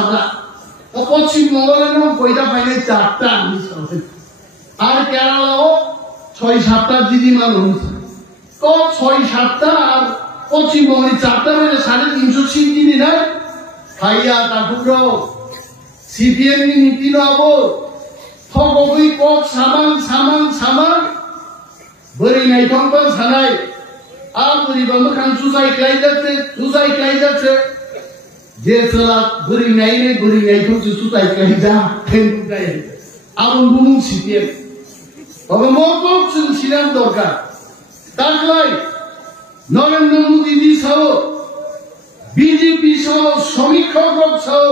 হাজার পশ্চিমবঙ্গের নাম কয়টা পাইলে 4টা আর কেরালাও 6-7টা দিদিমান হয়েছে তো 6-7টা আর পশ্চিমবঙ্গের 4টা বেড়ে 350 সিট দিদি না খাইয়া তারপর সিপিএম নীতি নবো থগই কক সামান বরি নাই থংপা সানাই আর বরিবন্ধ খান সুসাই ক্লাইজাচ্ছে যে চলা বরি নাই থংসু সুসাই ক্লাইজা খেন গাই আবন বুমু সিপিএম তবে মকক ছিলেন দরকার তারলাই নরেন্দ্র মোদী সহ বিজেপি সহ সমীক্ষক সহ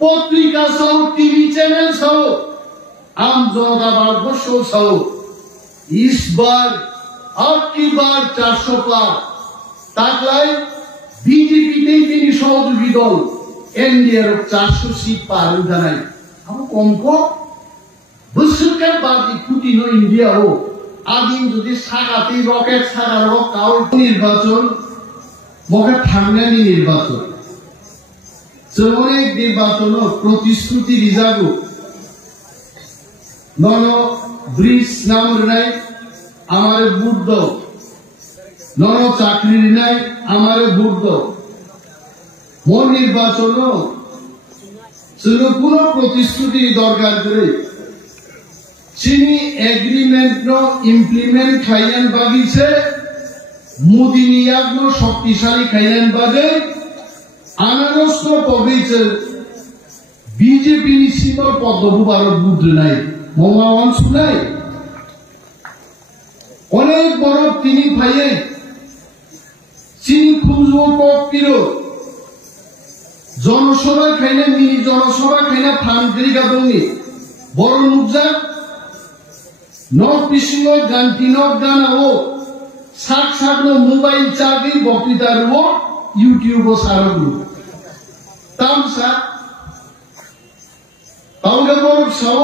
পত্রিকা সহ টিভি চ্যানেল সহ आम जनता भारतवर्ष सह इस बार अब की बार 400 पार ताकलाय बीजेपी ने তিনি সহযোগী দল এনডিএর 400 সিট পার জানাই हम কমকো বসুকের বাদি কুটি নো ইন্ডিয়া হো আদিন যদি সাগাতি রকেট সাগারো কাউ নির্বাচন মগে থাংনানি নির্বাচন জমনে নির্বাচন প্রতিশ্রুতি রিজাগো ননো ব্রিজ নাম নাই আমারে বুদ্ধ ননো চাকরি নাই আমারে বুদ্ধ মন নির্বাচন শুধু কোনো প্রতিশ্রুতি দরকার করে চিনি এগ্রিমেন্ট নো ইমপ্লিমেন্ট খাইলেন বাগিছে মোদি নিয়াগ নো শক্তিশালী খাইলেন বাগে আনারস পবিছে বিজেপি নিশ্চিত পদ্মভূ ভারত বুদ্ধ নাই মঙ্গাওয়ান শুনাই অনেক বড় তিনি ভাইয়ে চিনি খুঁজবো কিরো জনসভা খাইলে মিনি জনসভা খাইলে থানগিরিকা দংনি বড় মুগজা নক পিসিং গান্তিনক গানাও সাক মোবাইল চাবি বক্তৃতারও ইউটিউব সারগু তামসা তাহলে বড় সহ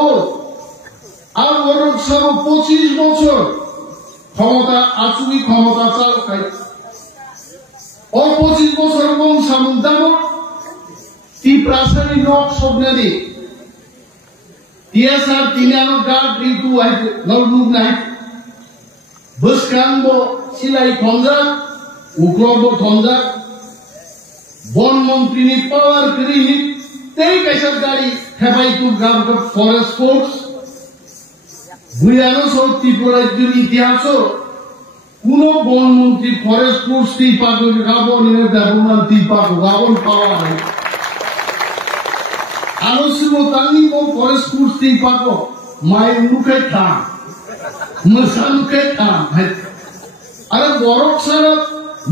আর বড় সহ 25 বছর ক্ষমতা আচুরি ক্ষমতা চাল খাই ও 25 বছর বং সামুদাম তি প্রাসানি নক সবনানি টিএসআর তিনানো গার্ড রিতু আই নলমুগ নাই বসকাঙ্গো সিলাই খঞ্জা উগ্রব খঞ্জা বন মন্ত্রী নি পাওয়ার করিনি তেই কেশর গাড়ি হেবাইতু গার্ড ফরেস্ট ফোর্স বুয়ানো সব ত্রিপুরার ইতিহাস কোন বনমন্ত্রী ফরেস্ট ফোর্স ত্রিপাক গাবনের ব্যবহার ত্রিপাক গাবন পাওয়া হয় আলোচনা তানি ফরেস্ট ফোর্স ত্রিপাক মায়ের মুখে থাম মশা মুখে থাম আরে বরফ সারা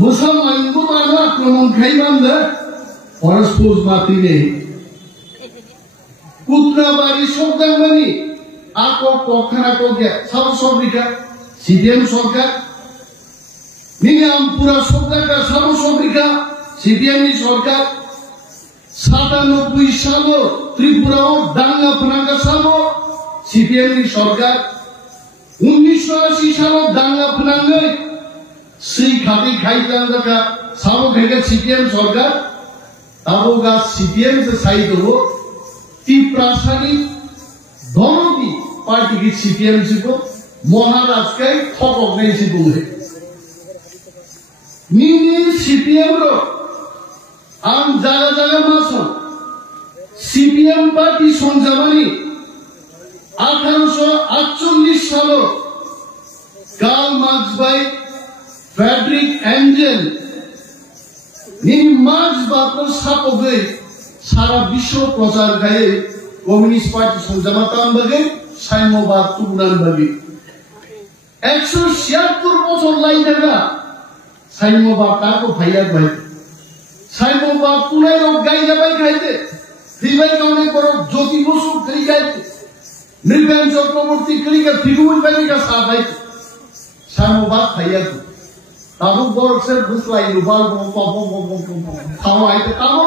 মশা মাইঙ্গো বানা আক্রমণ খাইবান দে ফরেস্ট ফোর্স বাতি নেই কুতরাবাড়ি সবদাঙ্গানি आपको पोखरा को क्या सब सोबिका सीपीएम सरकार निगम पूरा सरकार का सब सोबिका सीपीएम सरकार 97 सालो त्रिपुरा दांगा फनांगा सालो सीपीएम सरकार 1980 सालो दांगा फनांगे श्री खाती खाईता का सालो भेगे सीपीएम सरकार ताबोगा सीपीएम से साइड हो तीप्रासानी दोनों की पार्टी की सीपीएम से को महाराष्ट्र के खपक नहीं से बोले नीनी सीपीएम रो आम जागा मासो सीपीएम पार्टी संजामानी 1848 सालो कार्ल मार्क्स बाय फ्रेडरिक एंजेल नीनी मार्क्स बातो सापो गए सारा विश्व प्रचार गए कम्युनिस्ट पार्टी संजामाताम बगे साइमोबाद तुगनान बगे 176 বছর লাইনে না সাইমোবাদ তাকো ভাইয়া ভাই সাইমোবাদ পুনে রোগ গাই যাবাই খাইতে দিবাই কাউনে করো জ্যোতি বসু করি গাইতে নির্বাণ চক্রবর্তী করিকা ফিগুই বানিকা সাবাই সাইমোবাদ ভাইয়া তো তাবু বরসের বুসলাই রুবাল খাও আইতে কামো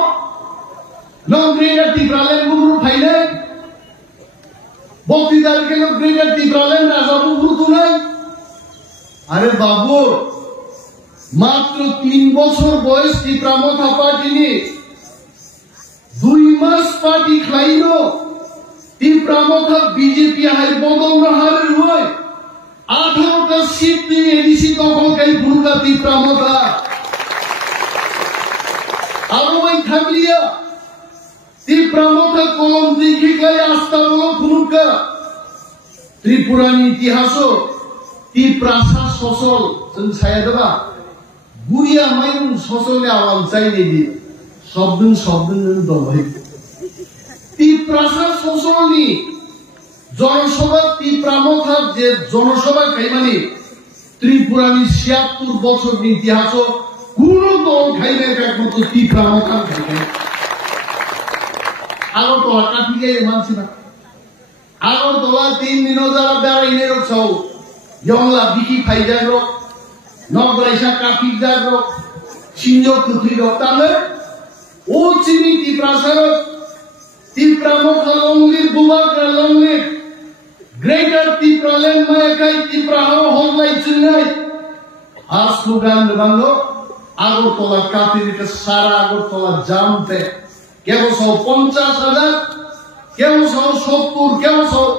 নন গ্রেডার টিপ্রালেন গুরু ফাইলে বক্তৃতার কেন গ্রেডার টিপ্রালেন রাজা গুরু নাই আরে বাবু মাত্র 3 বছর বয়স টিপ্রামথা পার্টি নিয়ে 2 পার্টি খাইলো ত্রিপুরা মথা বিজেপি হাই বদল হারের হয় 18টা সিট দিয়ে এডিসি দখল কাই ভূমিকা ত্রিপুরা মথা আরো ওই থাকলিয়া ত্রিপুরা মথা কলম দেখি খাই আস্থা বলো ভূমিকা ত্রিপুরানি ইতিহাস ত্রিপ্রাসা সচল जों साया देबा गुरिया मायन सचलनि आवाज जायनि शब्दन दबाय ত্রিপ্রাসা সচলনি জনসভা ত্রিপুরা মথা যে জনসভা খাইমানি ত্রিপুরানি ৭৬ বছরनि ইতিহাস কোন দল খাইবে একমাত্র ত্রিপুরা মথা খাইবে আগরতলা কাটিয়ে মানছিনা আগরতলা 3 দিন যারা বেড়াইনে রছাও ইয়ংলা বিকি ফাইজারো নগরাইসা কাটিক যারো সিনজো কুথিরো তালে ও চিনি ত্রিপ্রাসার ত্রিপুরা মথা লংলি বুবাগ্রা লংলি গ্রেটার ত্রিপুরা ল্যান্ড মায়াকাই ত্রিপুরা হাও হলাই চিনাই আর স্লোগান বাংলো আগরতলা কাটিরিকে সারা আগরতলা জামতে কেউ সব 50,000 কেউ সব 70 কেউ সব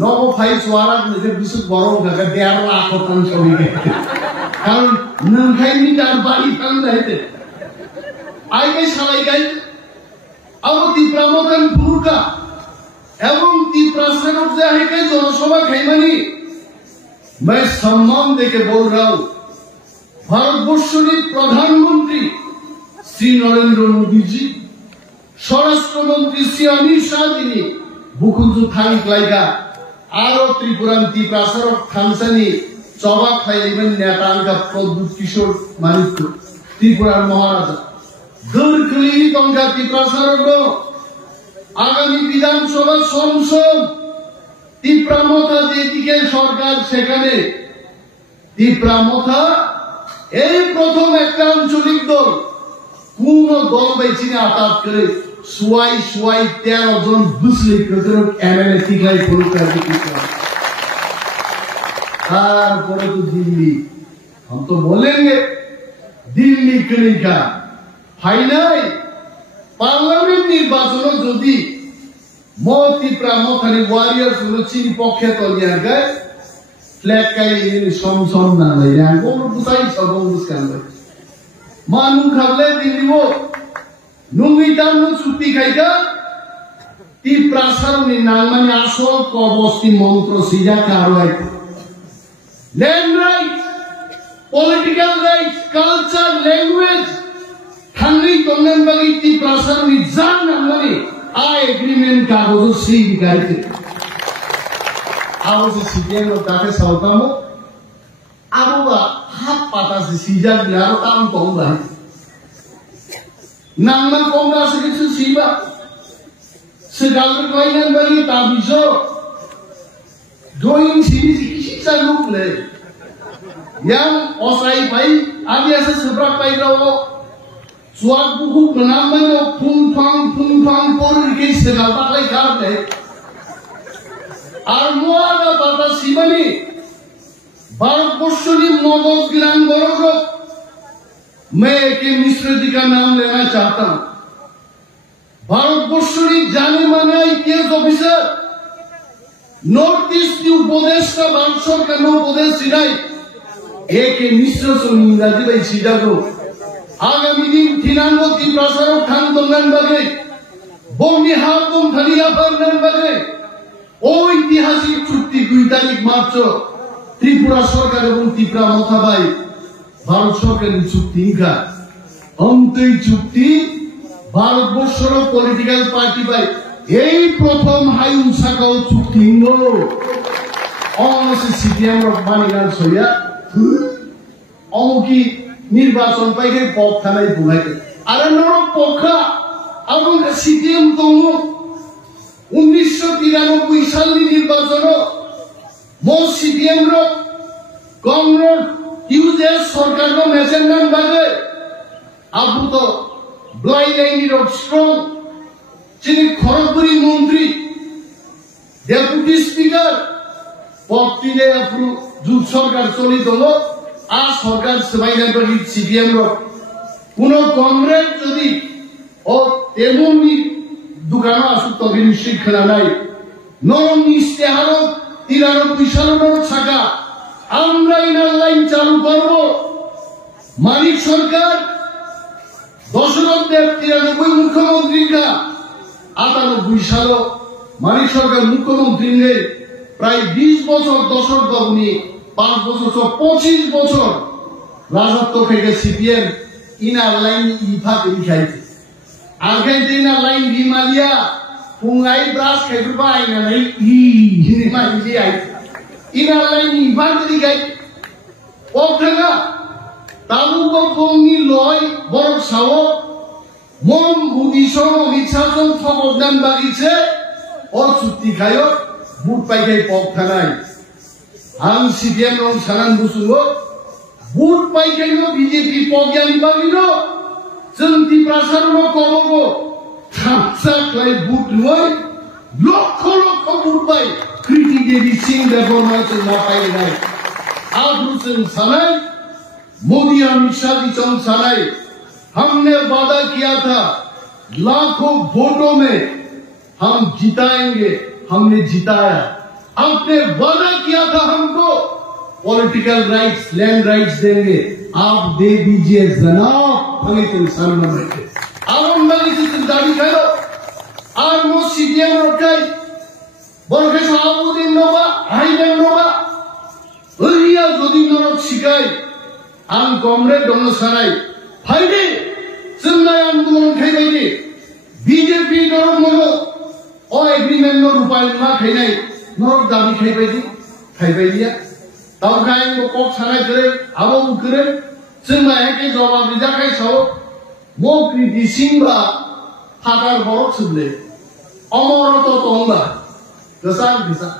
নব ফাইস ওয়ারাক নিজে বিশুদ্ধ বড় জায়গা 1.5 লাখ টন ছবি কারণ নখাইনি তার বাড়ি ফান যাইতে আইকে সালাই গাই আবু ত্রিপুরা মতন ভূমিকা এবং ত্রিপ্রাসার যে আইকে জনসভা খাইমানি मैं सम्मान देके बोल रहा हूं भारतवर्ष के प्रधानमंत्री श्री नरेंद्र मोदी जी स्वराष्ट्र मंत्री श्री अमित शाह जी बुकुंजु थांग लाइगा आरो त्रिपुरान ত্রিপ্রাসার थानसानी चौबा खाइलेमन नेतांगा प्रद्युत किशोर मानिक त्रिपुरार महाराजा दरकली तंगा ত্রিপ্রাসার आगामी विधानसभा संसद ত্রিপুরা মথা যেদিকে সরকার সেখানে ত্রিপুরা মথা এই প্রথম একটা আঞ্চলিক দল কোন দল বেচিনে আটাত করে सुवाई 13 জন বুঝলে প্রতিরোধ এমএলএ ঠিকাই পরিষ্কার দিতে তারপরে তো দিল্লি हम तो बोलेंगे दिल्ली क्लिका फाइनाल पार्लामेंट निर्वाचन যদি ত্রিপুরা মথানি ওয়ারিয়ার্স হলো চিনি পক্ষে তলিয়া গায় ফ্ল্যাগ কাই সমসম না লাইয়া কোন বুঝাই সব বুঝকান মানু খাবলে দিলিও নুঙ্গি দামনো ছুটি খাইগা ত্রিপ্রাসারনি নালমানি আসল কবস্তি মন্ত্র সিজা কারওয়াই land right political right culture language থাঙ্গি তঙ্গন বাগি ত্রিপ্রাসারনি জান নালমানি आ एग्रीमेंट कागज सी गाइते आव से सीएम ताके सावतामो आबा हाथ पाता से सीजा बिहार ताम कोंगा नांगना कोंगा से किछु सीबा से गालर कोइनन बली ताबिजो जोइन सीरी किसी चालू ले yang osai pai आदि ऐसे सबरा पाई रहो स्वाद बुकु बनामनो फुंफांग por के सेगाता लाई काटे আর মোয়ালা বাতা শিবানী भारतवर्षनी मगज गिरान बरग मैं एक मिश्र जी का नाम लेना चाहता हूं भारतवर्षनी जाने माने आईपीएस ऑफिसर नॉर्थ ईस्ट की उपदेष्टा भारत सरकार में उपदेश सिनाई एक मिश्र से इंग्राजी भाई सीधा को आगामी दिन थिनांगो ত্রিপ্রাসার খান দঙ্গান বাগে বঙ্গি হাবম খালিয়া পারনান বাগে ঐতিহাসিক চুক্তি 2 তারিখ মার্চ ত্রিপুরা সরকার এবং ত্রিপুরা মথা ভাই ভারত সরকারের চুক্তি ইনকা অন্তই চুক্তি ভারতবর্ষের পলিটিক্যাল পার্টি ভাই এই প্রথম হাইউন শাখাও চুক্তি ইঙ্গো অনসি সিপিএম র মানিগান সইয়া অমুকি নির্বাচন পাইকে পক থানাই বুলাইকে আরে নরক পক্ষা এবং সিপিএম তমু 1993 সালের নির্বাচন মো সিপিএম র কংগ্রেস ইউজেস সরকার র মেসেঞ্জার বাজে আপু তো ব্লাই লাইন র স্ট্রং যিনি খড়গপুরি মন্ত্রী ডেপুটি স্পিকার পক্তিলে আপু জুট সরকার চলিত হলো आ सरकार सबाइना बली सीपीएम रो कोनो कांग्रेस যদি ও তেমনি দোকানও আসুক তবে নিশ্চয়ই খেলা নাই নরম ইশতেহারও 93 সালের ছাকা আমরা ইনার লাইন চালু করব মানিক সরকার দশরথ দেব 93 মুখ্যমন্ত্রীরা 98 সাল মানিক সরকার মুখ্যমন্ত্রী নেই প্রায় 20 বছর দশরথ বাবু নিয়ে 5 বছর 25 বছর রাজত্ব থেকে সিপিএম ইনার লাইন ইফাকে লিখাইছে আগে ইনার লাইন হিমালয়া পুঙ্গাই ব্রাস খেলবা আইনা নাই হিমালি আই ইনার লাইন ইফাকে লিখাই ওখানে তাবুক বংনি লয় বড় সাও মম বুদিসং মিছাসং থগদান বাগিছে ও চুক্তি খায় বুট পাইখাই পক থানায় आं सीपीएम रं सानान बुसुंगो बुट पाइखाइनो बीजेपी पग्यानि बागिनो जोंनि प्रासादनो कमगो थामसा क्लाय बुट नय लक्ष लक्ष बुट पाइ कृति देवी सिंह देवबर्मा जों मापाइनाय आगु जों सानाय मोदी अमित शाह जी जों सानाय हमने वादा किया था लाखों वोटों में हम जिताएंगे हमने जिताया आपने वादा किया था हमको पॉलिटिकल राइट्स लैंड राइट्स देंगे आप दे दीजिए जनाब हमें तो सामने बैठे आवन वाली से दाढ़ी खाओ আর মো সিপিএম রকাই বলকে সভাপতি নবা হাইডেন নবা ওইয়া যদি নরক শিকাই আম কমরেড দङ সারাই ফাইদে जोंनाय आंदोलन खायबायदि বিজেপি নরক মনো ও এগ্রিমেন্ট नो रुपाय मा खायनाय नरक दाबी खायबायदिया दावखाय कक सानाय करे आबो करे जोंना एके जवाब बिजाखाय साव मो कृति सिंबा फादार बरक सुबले अमरत तंबा गसा गसा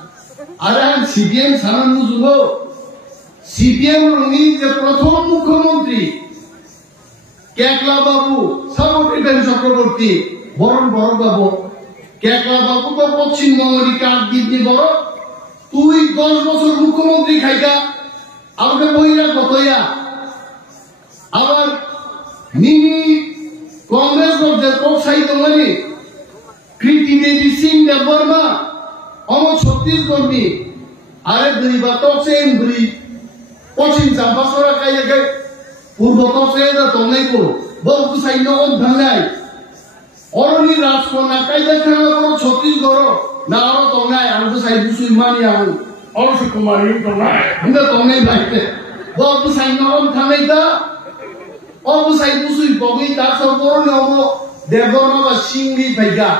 आरो आं सीपीएम सानान बुजुगो सीपीएम रंनि जे प्रथम मुख्यमंत्री केकला बाबू साबुद्दीन चक्रवर्ती बरन बाबू केकला बाबू तो पश्चिम बंगली काट दिबी बड़ तुई 10 বছর মুখ্যমন্ত্রী খাইকা আমাকে বইরা কতয়া আবার নিনি কংগ্রেস যে কোসাই দমনি কৃতি দেবী সিং দেববর্মা অম ছত্তিশগড়নি আরে গরিবা তকসেন গরি পশ্চিম চাম্পাসরা কাইয়াকে পূর্ব তকসেন তংনাইকো বহু সাইনো ভাঙাই অরনি রাজকন্যা কাইদা খেলা ছত্তিশগড় না আরো তংনাই আমি সাই বুসুই মানি আমি অলস কুমারী তংনাই কিন্তু তংনাই বাইতে বহু সাইনো থানাইদা অবু সাই বুসুই বগি তার সবরন অব দেববর্মা বা সিংগি ফাইগা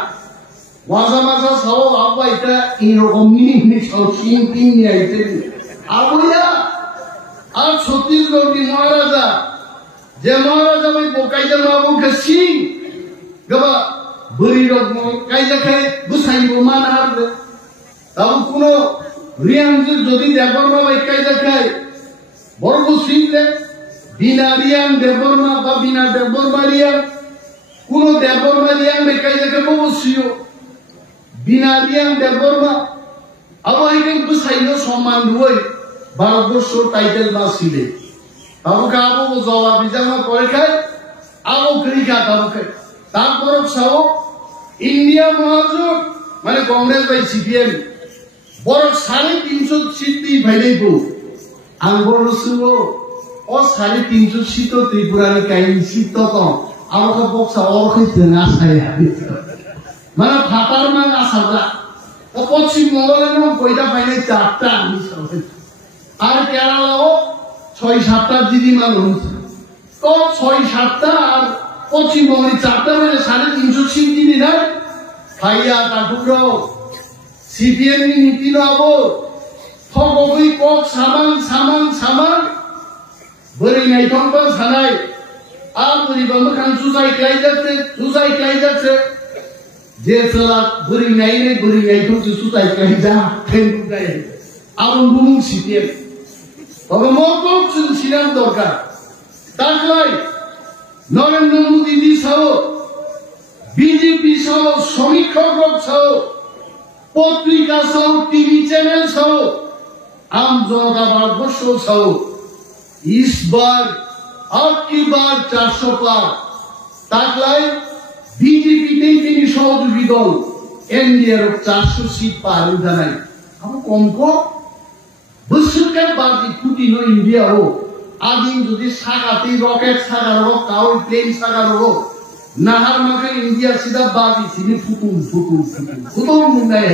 ওয়াজা মাসা সাও আবা এটা এরকমই সাও সিং তিন আইতে আবুয়া আর ছত্তিশগড়ি মহারাজা যে মহারাজা ভাই বোকাইজা বাবু সিং গবা বরি রক কাইজা খাই গুসাই মান হারবে তাও কোন রিয়াংজু যদি দেববর্মা ভাই কাইজা খাই বড় সিংলে বিনা রিয়াং দেববর্মা বা বিনা দেববর্মা রিয়াং কোন দেববর্মা রিয়াং ভাই কাইজা খাই বসিও বিনা রিয়াং দেববর্মা আবাইকে গুসাইনো সম্মান হই ভারতবর্ষ টাইটেল বাসিলে তাও কাবো জবাব বিজামা পরীক্ষায় আবো ক্রিকা তাবকে তারপর সব ইন্ডিয়া মহাজোট মানে কংগ্রেস বাই সিপিএম বড় 350 সিট দি ভাইলেবো আং বড় সুবো ও 350 সিট ত্রিপুরানি কাইন সিট তো আমাকে বক্সা অরখাইতে না সাইয়া মানে ফাটার মান আসাদা ও পশ্চিম বঙ্গের নাম কয়টা পাইলে 4টা আর কেরালাও 6-7টা দিদি মানুষ তো 6-7টা আর পশ্চিম বঙ্গের 4টা মানে 350 সিট দিদি না ভাইয়া কাটুরাও সিপিএম নীতি নাবো থগবই কক সামান বরি নাই থংবা সানাই আর বরি বন্ধ খান সুসাই ক্লাই যাচ্ছে যে সালা বরি নাই তো সুসাই ক্লাই যা ফেন গায় আমন বুমু সিপিএম তবে মকক ছিলাম দরকার তাকলাই নরেন্দ্র মোদী দি সাও বিজেপি সাও সমীক্ষক সাও পত্রিকা সাও টিভি চ্যানেল সাও आम जनता भारतवर्ष साओ इस बार आपकी बार 400 पार ताकलाई बीजेपी ने सहयोगी দল এনডিআর 400 সিট পার উঠানাই अब কমকো বসুকের বাজি কুটিনো ইন্ডিয়া ও আদিন যদি সাগাতি রকেট সাগারো কাউ প্লেন সাগারো নাহার মাখে ইন্ডিয়া সিধা বাজি সিনি ফুতুম মুন্নাই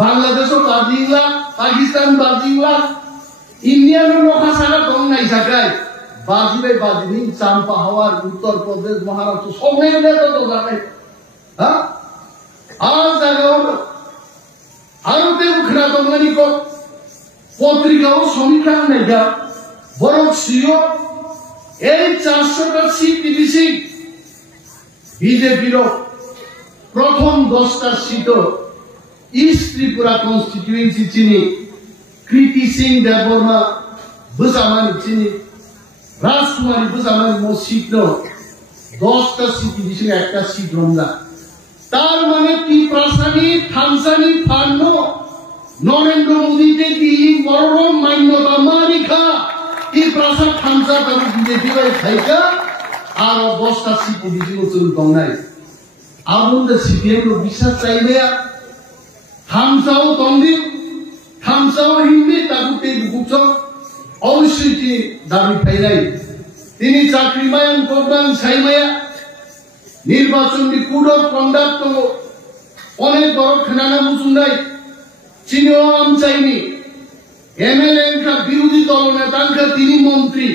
বাংলাদেশও বাজিংলা পাকিস্তান বাজিংলা ইন্ডিয়ানো লোকা সাগা দং নাই সাগাই বাজিনি চাম্পা হাওয়ার উত্তর প্রদেশ মহারাষ্ট্র সব মেলে তো জানাই হ্যাঁ আর জায়গাও আরতে উখরা দংনি কো পত্রিকাও সমীক্ষা নেগা বরং সিও এই 400টা সিট বিদেশি বিজেপির প্রথম 10টা সিট ইস্ট ত্রিপুরা কনস্টিটিউয়েন্সি চিনি কৃতি সিং দেববর্মা বুঝামান চিনি রাজকুমারী বুঝামান মসজিদ 10টা সিট বিদেশি একটা সিট রমলা তার মানে কি প্রাসানি থামসানি ফান্ন নরেন্দ্র মোদীকে দিল্লি বড় মান্যতা মারিখা এই প্রাসাদ থামসা তাকে বিজেপি খাইকা আর 10টা সিট বিজেপি চল দংনাই আবুন্দে সিপিএম বিশ্বাস চাইবে থামসাও তন্দি থামসাও হিন্দি তাগুতে বুকুচ অবশ্যই দাবি ফাইলাই তিনি চাকরি মায়ান প্রোগ্রাম সাইমায়া নির্বাচন কোড অফ কন্ডাক্ট অনেক বড় খেলানা মুসুন্দাই চিনিও আম চাইনি এমএলএ কা বিরোধী দল নেতা তিনি মন্ত্রী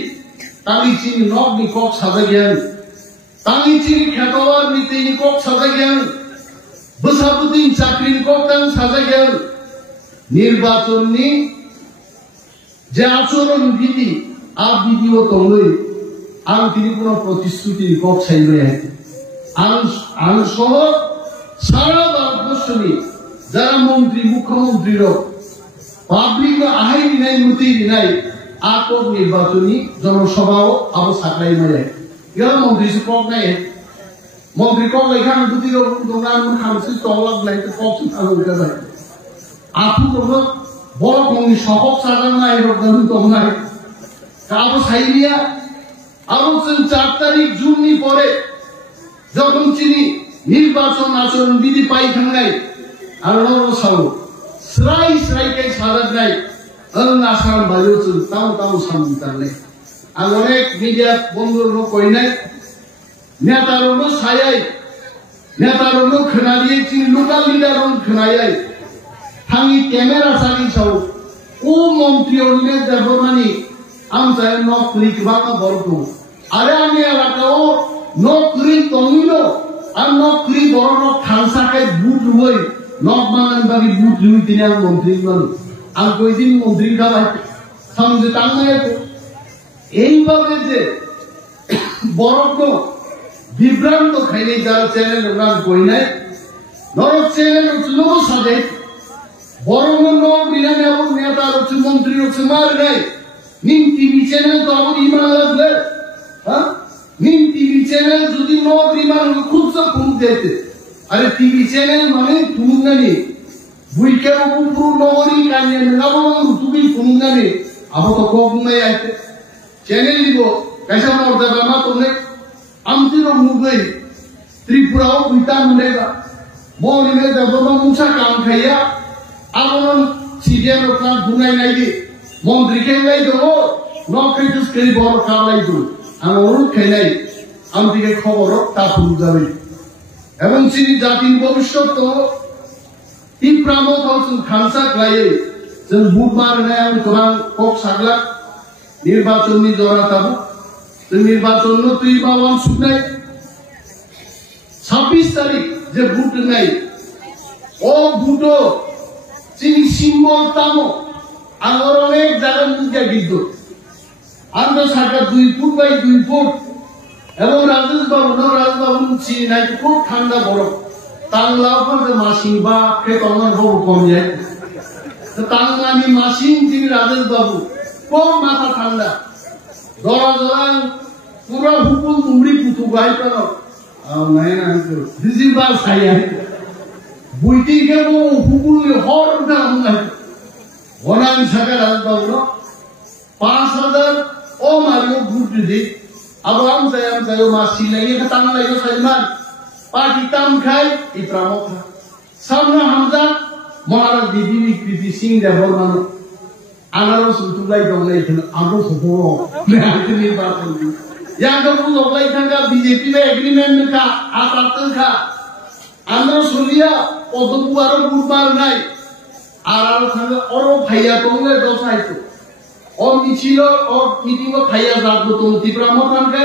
তাই চিনি নব নিকক সাজা জ্ঞান তাই চিনি খেতওয়ার নীতি নিকক সাজা জ্ঞান বসাবুদ্দিন চাকরি নিকক তাং সাজা জ্ঞান নির্বাচন নি যে আচরণ বিধি আর বিধিও তলই আর তিনি কোনো প্রতিশ্রুতি নিকক চাইবে আন সহ সারা ভারতবর্ষে যারা মন্ত্রী মুখ্যমন্ত্রীর পাবলিক আহাইনি নাই মুতিনি নাই আটক নির্বাচনী জনসভাও আবার সাকলাই মারে ইয়ার মন্ত্রী কক নাই মন্ত্রী কক লেখান দুটি দোকান খামসি তলাক নাই তো কক আলো উঠা যায় আপু তো বড় কমি সহক সাজান নাই রকম তো নাই আবার সাইরিয়া আবার 4 তারিখ জুননি পরে যখন চিনি নির্বাচন আচরণ বিধি পাই খাঙ্গাই আর সাউ স্রাই কে সাজাত নাই আসাম বাজু তাও সামনে নাই আর অনেক মিডিয়া বন্ধুর কই নাই নেতারও সায়াই নেতারও খেনা দিয়ে চিনি লোকাল লিডারও খেনাই থাঙি ক্যামেরা সারি সাউ ও মন্ত্রী অন্য দেবমানি আমচায় নকরি কিবা বর্গ আরে আমি এলাকাও নকরি তমিল আর নকরি বড় খালসাকে বুট হই নক মানান বাকি বুট লুই তিনি আর মন্ত্রী মানু আর কয়দিন মন্ত্রী খাওয়াই সামনে টাঙ্গাই এইভাবে যে বড় বিভ্রান্ত খাইলে যারা চ্যানেল ওনার কই নাই নরক চ্যানেল লোক সাজে বড় নক বিনামে আবার নেতা হচ্ছে মন্ত্রী হচ্ছে মার নাই নিম টিভি চ্যানেল তো আবার ইমান লাগবে হ্যাঁ নিম টিভি চ্যানেল যদি নক ইমান খুব সব ফুল দিতে আরে টিভি চ্যানেল মানে ফুল নানি বুইকে উপর নগরী কানিয়ে নাবো তুমি ফুল নানি আবার তো কক নাই আইতে চ্যানেল দিব कैसा मर्दा बामा तुमने আমতিরো মুগই ত্রিপুরাও বুইতা মুনেবা মরিলে দেববা মুসা কাম খাইয়া আমন সিডিএম ওকা গুনাই নাই দি মন্ত্রী কে নাই দো নকরিস করি বড় কালাই দু আমন খাইলাই আমতিকে খবর তা ফুল যাবে এবং চিনি জাতির ভবিষ্যৎ তীব্রামত হচ্ছে খানসা গায়ে जों বুধবার নাই আমি তোমার কক সাগলা নির্বাচনী জড়াতাবো নির্বাচন তুই বাবান শুনাই 26 তারিখ যে ভোট নাই ও ভোট চিনি সিম্বল তামো আগর অনেক জায়গা মুখে গিদ্ধ আমরা সরকার 2 ফুট বাই 2 ফুট এবং রাজবাবু চিনি নাই খুব ঠান্ডা বরফ টাংলাও পরে মাসিং বা খেতনের বউ কম যায় টাংলানি মাসিং চিনি রাজবাবু খুব মাথা ঠান্ডা জরা জরা পুরা হুকুল মুড়ি পুতু গাই কর নাই না দিজিবার সাইয়া বুইটি কে ও হুকুল হর না নাই ওনান সাকা রাজবাবু 5000 ও মারিও ভোট দি আবার আম যাই মাসি লাগি টাং লাগি Saiman Parti Tamkai di Pramoka. Samna Hamza Mahara Didi Kriti Singh Devormano. Anaro Sutulai Donglai Kan Aro Soho. Nanti Parti. Yang kamu Donglai Kan BJP में agreement का आतातन का Anaro Sulia Otobu Aro Burbar Nai. Araro Kan Oro Phaya Donglai Dosa itu. और मिचिलो और meeting को खाया जात को तुम तीव्र मोटान के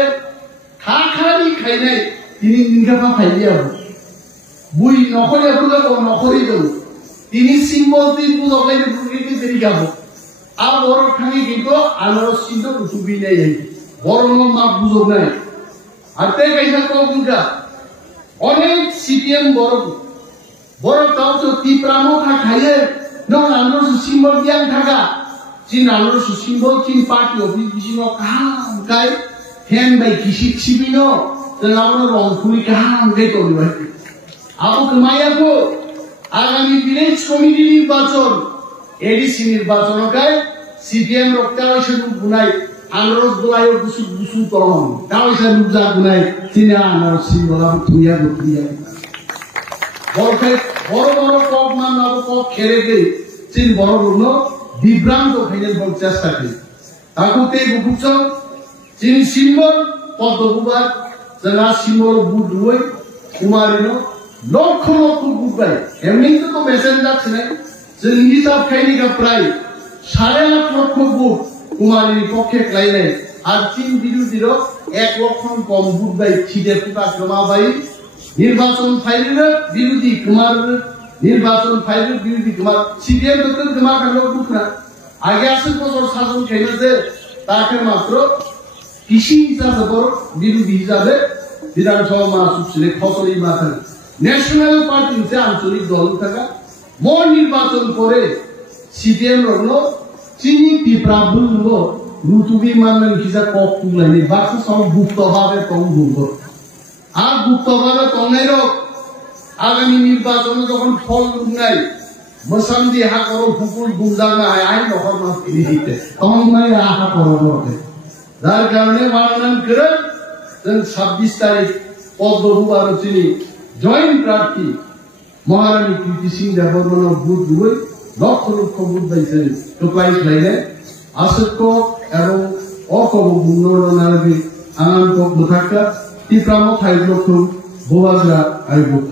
खाखारी खाइने तिनी इनका पा खाइया हो बुई नौकरी अपने को नौकरी दो तिनी सिंबल तीन को अपने बुरी की तरीका हो अब और खाने की तो आनारो सिंदो रुचुबी नहीं है और उनको माप बुझो नहीं आते कैसा को उनका और एक सीपीएम बोरो ताऊ जो तीव्र मोटा खाइए नौ आनारो सिंबल दिया खागा Chin Alor Susimbo, Chin Party of Vizino Kaham, Kai, Hen by Kishik Sibino, the Lama of Kurikaham, get on the way. Abu Mayako, Agami Village Community Batson, Edison in Batsonokai, CPM of Tawashan Bunai, Alor Dulayo Busu Tom, Tawashan Bunai, Tina, Symbol of Tuya Tuya. Borfet, Boromoro Fogman of Kereke, Chin Borono. বিভ্রান্ত খাইনের বল চেষ্টা করি তাকুতে বুকুচ চিনি symbol পদ্মবুবার জানা symbol বুট রুই কুমারিনো লক্ষ লক্ষ বুবাই এমনি তো Messenger ছিল যে হিসাব খাইনিকা প্রায় 8.5 লক্ষ বুট কুমারির পক্ষে ক্লাইনে আর চীন বিরোধীর 1 লক্ষ কম বুবাই ছিটে পুকা জমাবাই নির্বাচন ফাইলের বিরোধী কুমার নির্বাচন ফাইলের বিরোধী তোমার সিপিএম দপ্তর তোমার কাছে বুক না আগে আসে বছর শাসন খেলেছে তাকে মাত্র কৃষি হিসাবে বিরোধী হিসাবে বিধানসভা মাসুক ছিল ফসলি মাথা ন্যাশনাল পার্টি হচ্ছে আঞ্চলিক দল থাকা মোট নির্বাচন করে সিপিএম রগ্ন চিনি পিপ্রাবুল রুতুবি মানন কিসা কক তুলানি বাকি সব গুপ্তভাবে কম ভুল আর গুপ্তভাবে কমের আগামী নির্বাচনে যখন ফল নাই মসান্দি হা করো ফুকুল গুমজানা আই নহর মাস তিনি দিতে তখন নাই আহা করো যার কারণে বানান করে 26 তারিখ পদ্মবুবার চিনি জয়েন্ট প্রার্থী মহারানী কৃতি সিং দেববর্মন বুথ দুই লক্ষ লক্ষ বুথ পাইছেন টোকাইস লাইনে আসক্ত এবং অকব গুণনারবি আনন্দ মুথাক্কা টিপ্রাম 5 লক্ষ বোবাজরা আই booth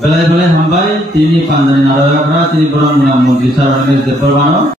Belai-belai hambai, tini pandai naraga, tini berang muna mudi sarang ini depan